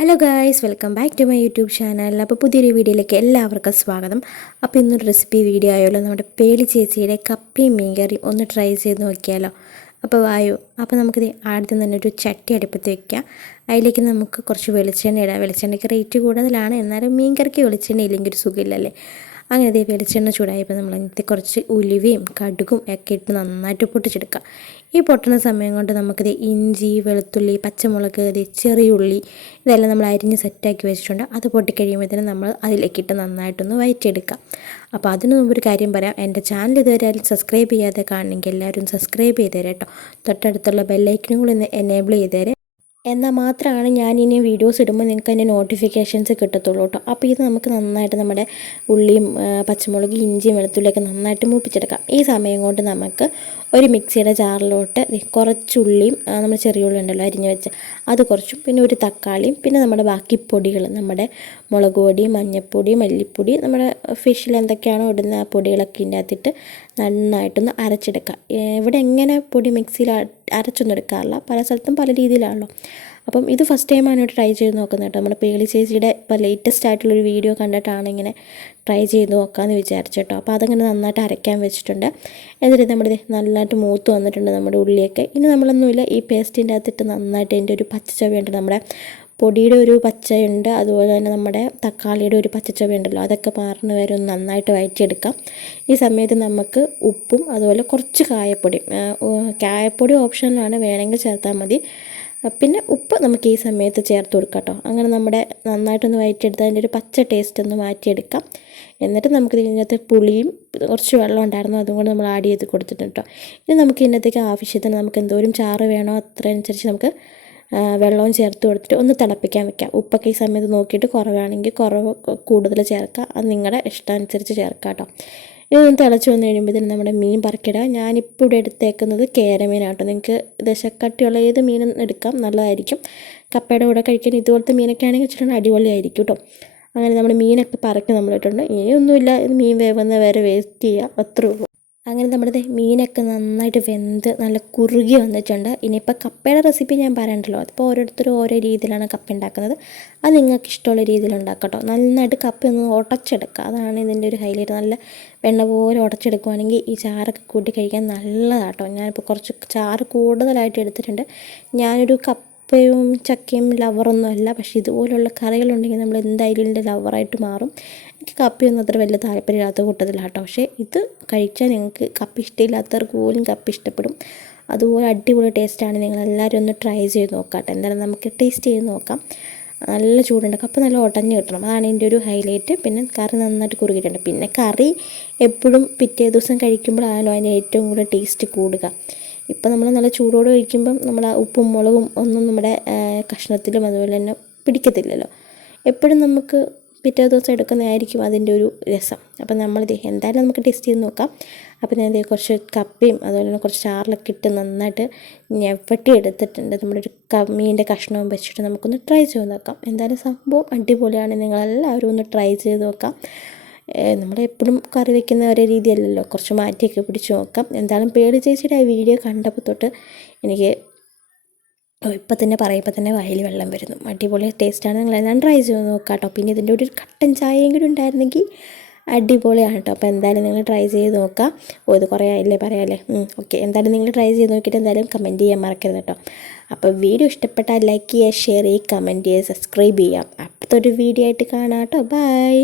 Hello guys, welcome back to my YouTube channel. അപ്പോൾ പുതിയൊരു വീഡിയോയിലേക്ക് എല്ലാവർക്കും സ്വാഗതം. അപ്പോൾ ഇന്നൊരു റെസിപ്പി വീഡിയോ ആയല്ലോ, നമ്മുടെ പേളി ചേച്ചിയുടെ കപ്പയും മീൻകറിയും ഒന്ന് ട്രൈ ചെയ്ത് നോക്കിയാലോ. അപ്പോൾ വായു. അപ്പോൾ നമുക്കിത് ആദ്യം തന്നെ ഒരു ചട്ടി അടുപ്പത്ത് വയ്ക്കാം. അതിലേക്ക് നമുക്ക് കുറച്ച് വെളിച്ചെണ്ണ ഇടാം. വെളിച്ചെണ്ണയ്ക്ക് റേറ്റ് കൂടുതലാണ്, എന്നാലും മീൻകറിക്ക് വെളിച്ചെണ്ണ ഇല്ലെങ്കിൽ ഒരു സുഖമില്ലല്ലേ. അങ്ങനെ അതേ വെളിച്ചെണ്ണ ചൂടായപ്പോൾ നമ്മൾ അതിനകത്ത് കുറച്ച് ഉലുവയും കടുകും ഒക്കെ ഇട്ട് നന്നായിട്ട് പൊട്ടിച്ചെടുക്കുക. ഈ പൊട്ടുന്ന സമയം കൊണ്ട് നമുക്കിത് ഇഞ്ചി, വെളുത്തുള്ളി, പച്ചമുളക്, ചെറിയുള്ളി ഇതെല്ലാം നമ്മൾ അരിഞ്ഞ് സെറ്റാക്കി വെച്ചിട്ടുണ്ട്. അത് പൊട്ടിക്കഴിയുമ്പോഴത്തേനും നമ്മൾ അതിലേക്കിട്ട് നന്നായിട്ടൊന്ന് വഴറ്റിയെടുക്കുക. അപ്പോൾ അതിന് മുമ്പ് ഒരു കാര്യം പറയാം, എൻ്റെ ചാനൽ ഇതുവരെ ആരും സബ്സ്ക്രൈബ് ചെയ്യാതെ കാണണമെങ്കിൽ എല്ലാവരും സബ്സ്ക്രൈബ് ചെയ്ത് തരാം കേട്ടോ. തൊട്ടടുത്തുള്ള ബെല്ലൈക്കനും കൂടി ഒന്ന് എനേബിൾ ചെയ്ത് തരാം. എന്നാൽ മാത്രമാണ് ഞാനിനി വീഡിയോസ് ഇടുമ്പോൾ നിങ്ങൾക്ക് അതിൻ്റെ നോട്ടിഫിക്കേഷൻസ് കിട്ടത്തുള്ളൂ കേട്ടോ. അപ്പോൾ ഇത് നമുക്ക് നന്നായിട്ട് നമ്മുടെ ഉള്ളിയും പച്ചമുളക്, ഇഞ്ചിയും വെളുത്തുള്ളിയൊക്കെ നന്നായിട്ട് മൂപ്പിച്ചെടുക്കാം. ഈ സമയം കൊണ്ട് നമുക്ക് ഒരു മിക്സിയുടെ ജാറിലോട്ട് കുറച്ചുള്ളിയും നമ്മൾ ചെറിയ ഉള്ളി ഉണ്ടല്ലോ അരിഞ്ഞ് വെച്ച് അത് കുറച്ചും, പിന്നെ ഒരു തക്കാളിയും, പിന്നെ നമ്മുടെ ബാക്കി പൊടികൾ, നമ്മുടെ മുളക് പൊടി, മഞ്ഞൾപ്പൊടി, മല്ലിപ്പൊടി, നമ്മുടെ ഫിഷിൽ എന്തൊക്കെയാണോ ഇടുന്ന ആ പൊടികളൊക്കെ ഇതിൻ്റെ അകത്തിട്ട് നന്നായിട്ടൊന്ന് അരച്ചെടുക്കുക. ഇവിടെ എങ്ങനെ പൊടി മിക്സിയിൽ അരച്ചൊന്നും എടുക്കാറില്ല, പല സ്ഥലത്തും പല രീതിയിലാണല്ലോ. അപ്പം ഇത് ഫസ്റ്റ് ടൈമാണ് ട്രൈ ചെയ്ത് നോക്കുന്നത് കേട്ടോ. നമ്മുടെ പേളി ചേച്ചിയുടെ ഇപ്പോൾ ലേറ്റസ്റ്റ് ആയിട്ടുള്ളൊരു വീഡിയോ കണ്ടിട്ടാണ് ഇങ്ങനെ ട്രൈ ചെയ്ത് നോക്കാമെന്ന് വിചാരിച്ചു കേട്ടോ. അപ്പോൾ അതങ്ങനെ നന്നായിട്ട് അരയ്ക്കാൻ വെച്ചിട്ടുണ്ട്. എന്നിട്ട് നമ്മുടെ നല്ലതായിട്ട് മൂത്ത് വന്നിട്ടുണ്ട് നമ്മുടെ ഉള്ളിയൊക്കെ. ഇനി നമ്മളൊന്നുമില്ല, ഈ പേസ്റ്റിൻ്റെ അകത്തിട്ട് നന്നായിട്ട് അതിൻ്റെ ഒരു പച്ചച്ചവയുണ്ട്, നമ്മുടെ പൊടിയുടെ ഒരു പച്ചയുണ്ട്, അതുപോലെ തന്നെ നമ്മുടെ തക്കാളിയുടെ ഒരു പച്ചച്ചവയുണ്ടല്ലോ, അതൊക്കെ മാറുന്ന വരെ ഒന്ന് നന്നായിട്ട് വഴറ്റിയെടുക്കാം. ഈ സമയത്ത് നമുക്ക് ഉപ്പും അതുപോലെ കുറച്ച് കായപ്പൊടി ഓപ്ഷനിലാണ്, വേണമെങ്കിൽ ചേർത്താൽ മതി. പിന്നെ ഉപ്പ് നമുക്ക് ഈ സമയത്ത് ചേർത്ത് കൊടുക്കാം കേട്ടോ. അങ്ങനെ നമ്മുടെ നന്നായിട്ടൊന്ന് വഴറ്റിയെടുത്ത് അതിൻ്റെ ഒരു പച്ച ടേസ്റ്റ് ഒന്ന് മാറ്റിയെടുക്കാം. എന്നിട്ട് നമുക്ക് ഇതിനകത്ത് പുളിയും കുറച്ച് വെള്ളം ഉണ്ടായിരുന്നു, അതും കൂടെ നമ്മൾ ആഡ് ചെയ്ത് കൊടുത്തിട്ടുണ്ട് കേട്ടോ. ഇനി നമുക്ക് ഇതിനകത്തേക്ക് ആവശ്യത്തിന് നമുക്ക് എന്തോരം ചാറ് വേണോ അത്രയനുസരിച്ച് നമുക്ക് വെള്ളവും ചേർത്ത് കൊടുത്തിട്ട് ഒന്ന് തിളപ്പിക്കാൻ വെക്കാം. ഉപ്പൊക്കെ ഈ സമയത്ത് നോക്കിയിട്ട് കുറവാണെങ്കിൽ കൂടുതൽ ചേർക്കുക, അത് നിങ്ങളുടെ ഇഷ്ടമനുസരിച്ച് ചേർക്കാം കേട്ടോ. ഇതൊന്ന് തിളച്ച് വന്നു കഴിയുമ്പോഴത്തേനും നമ്മുടെ മീൻ പറക്കിടുക. ഞാനിപ്പോൾ ഇവിടെ എടുത്തേക്കുന്നത് കേരമീനാട്ടോ. നിങ്ങൾക്ക് ദശക്കട്ടിയുള്ള ഏത് മീനും എടുക്കാം, നല്ലതായിരിക്കും. കപ്പയുടെ കൂടെ കഴിക്കാൻ ഇതുപോലത്തെ മീനൊക്കെ ആണെങ്കിൽ വെച്ചിട്ടുണ്ടെങ്കിൽ അടിപൊളിയായിരിക്കും കേട്ടോ. അങ്ങനെ നമ്മുടെ മീനൊക്കെ പറക്കി നമ്മളിട്ടുണ്ട്. ഇനിയൊന്നുമില്ല, ഇത് മീൻ വേവുന്ന വരെ വെയിറ്റ് ചെയ്യുക, അത്രേ ഉള്ളൂ. അങ്ങനെ നമ്മുടെ മീനൊക്കെ നന്നായിട്ട് വെന്ത് നല്ല കുറുകി വന്നിട്ടുണ്ട്. ഇനിയിപ്പോൾ കപ്പയുടെ റെസിപ്പി ഞാൻ പറയണ്ടല്ലോ, അതിപ്പോൾ ഓരോരുത്തരും ഓരോ രീതിയിലാണ് കപ്പ ഉണ്ടാക്കുന്നത്. അത് നിങ്ങൾക്ക് ഇഷ്ടമുള്ള രീതിയിൽ ഉണ്ടാക്കട്ടോ. നന്നായിട്ട് കപ്പ ഒന്ന് ഉടച്ചെടുക്കുക, അതാണ് ഇതിൻ്റെ ഒരു ഹൈലൈറ്റ്. നല്ല വെണ്ണ പോലെ ഉടച്ചെടുക്കുവാണെങ്കിൽ ഈ ചാറൊക്കെ കൂട്ടി കഴിക്കാൻ നല്ലതാട്ടോ. ഞാനിപ്പോൾ കുറച്ച് ചാറ് കൂടുതലായിട്ട് എടുത്തിട്ടുണ്ട്. ഞാനൊരു കപ്പയും ചക്കയും ലവറൊന്നും അല്ല, പക്ഷേ ഇതുപോലുള്ള കറികളുണ്ടെങ്കിൽ നമ്മൾ എന്തായാലും ഇതിൻ്റെ ലവറായിട്ട് മാറും. എനിക്ക് കപ്പയൊന്നും അത്ര വലിയ താല്പര്യമില്ലാത്ത കൂട്ടത്തിലാട്ടോ. പക്ഷേ ഇത് കഴിച്ചാൽ നിങ്ങൾക്ക് കപ്പ ഇഷ്ടമില്ലാത്തവർക്ക് പോലും കപ്പ ഇഷ്ടപ്പെടും. അതുപോലെ അടിപൊളി ടേസ്റ്റാണ്. നിങ്ങളെല്ലാവരും ഒന്ന് ട്രൈ ചെയ്ത് നോക്കാം കേട്ടോ. എന്തായാലും നമുക്ക് ടേസ്റ്റ് ചെയ്ത് നോക്കാം. നല്ല ചൂടുണ്ട്, കപ്പ നല്ല ഉടഞ്ഞ് കിട്ടണം, അതാണ് ഇതിൻ്റെ ഒരു ഹൈലൈറ്റ്. പിന്നെ കറി നന്നായിട്ട് കുറുകിയിട്ടുണ്ട്. പിന്നെ കറി എപ്പോഴും പിറ്റേ ദിവസം കഴിക്കുമ്പോഴാണല്ലോ അതിന് ഏറ്റവും കൂടുതൽ ടേസ്റ്റ് കൂടുക. ഇപ്പം നമ്മൾ നല്ല ചൂടോട് കഴിക്കുമ്പം നമ്മൾ ഉപ്പും മുളകും ഒന്നും നമ്മുടെ കഷ്ണത്തിലും അതുപോലെ തന്നെ പിടിക്കത്തില്ലല്ലോ. എപ്പോഴും നമുക്ക് പിറ്റേ ദിവസം എടുക്കുന്നതായിരിക്കും അതിൻ്റെ ഒരു രസം. അപ്പം നമ്മളിത് എന്തായാലും നമുക്ക് ടേസ്റ്റ് ചെയ്ത് നോക്കാം. അപ്പം ഞാൻ കുറച്ച് കപ്പയും അതുപോലെ തന്നെ കുറച്ച് ചാറിലൊക്കെ ഇട്ട് നന്നായിട്ട് ഞെവട്ടി എടുത്തിട്ടുണ്ട്. നമ്മുടെ ഒരു മീനിൻ്റെ കഷ്ണവും വെച്ചിട്ട് നമുക്കൊന്ന് ട്രൈ ചെയ്ത് നോക്കാം. എന്തായാലും സംഭവം അടിപൊളിയാണ്, നിങ്ങളെല്ലാവരും ഒന്ന് ട്രൈ ചെയ്ത് നോക്കാം. നമ്മളെപ്പോഴും കറി വയ്ക്കുന്ന ഒരേ രീതിയല്ലല്ലോ, കുറച്ച് മാറ്റിയൊക്കെ പിടിച്ച് നോക്കാം. എന്തായാലും പേളി ചേച്ചിയുടെ ആ വീഡിയോ കണ്ടപ്പോൾ തൊട്ട് എനിക്ക് ഇപ്പം തന്നെ പറയുമ്പോൾ തന്നെ വായിൽ വെള്ളം വരുന്നു. അടിപൊളി ടേസ്റ്റാണ്, നിങ്ങളെല്ലാം ട്രൈ ചെയ്ത് നോക്കാം കേട്ടോ. പിന്നെ ഇതിൻ്റെ ഒരു കട്ടൻ ചായയും കൂടി ഉണ്ടായിരുന്നെങ്കിൽ അടിപൊളിയാണ് കേട്ടോ. അപ്പോൾ എന്തായാലും നിങ്ങൾ ട്രൈ ചെയ്ത് നോക്കാം. ഇത് കുറേ ആയില്ലേ പറയാമല്ലേ. ഓക്കെ, എന്തായാലും നിങ്ങൾ ട്രൈ ചെയ്ത് നോക്കിയിട്ട് എന്തായാലും കമൻറ്റ് ചെയ്യാൻ മറക്കരുത് കേട്ടോ. അപ്പോൾ വീഡിയോ ഇഷ്ടപ്പെട്ടാൽ ലൈക്ക് ചെയ്യുക, ഷെയർ ചെയ്യുക, കമൻറ്റ് ചെയ്യുക, സബ്സ്ക്രൈബ് ചെയ്യാം. അപ്പോഴത്തെ ഒരു വീഡിയോ ആയിട്ട് കാണാം കേട്ടോ. ബൈ.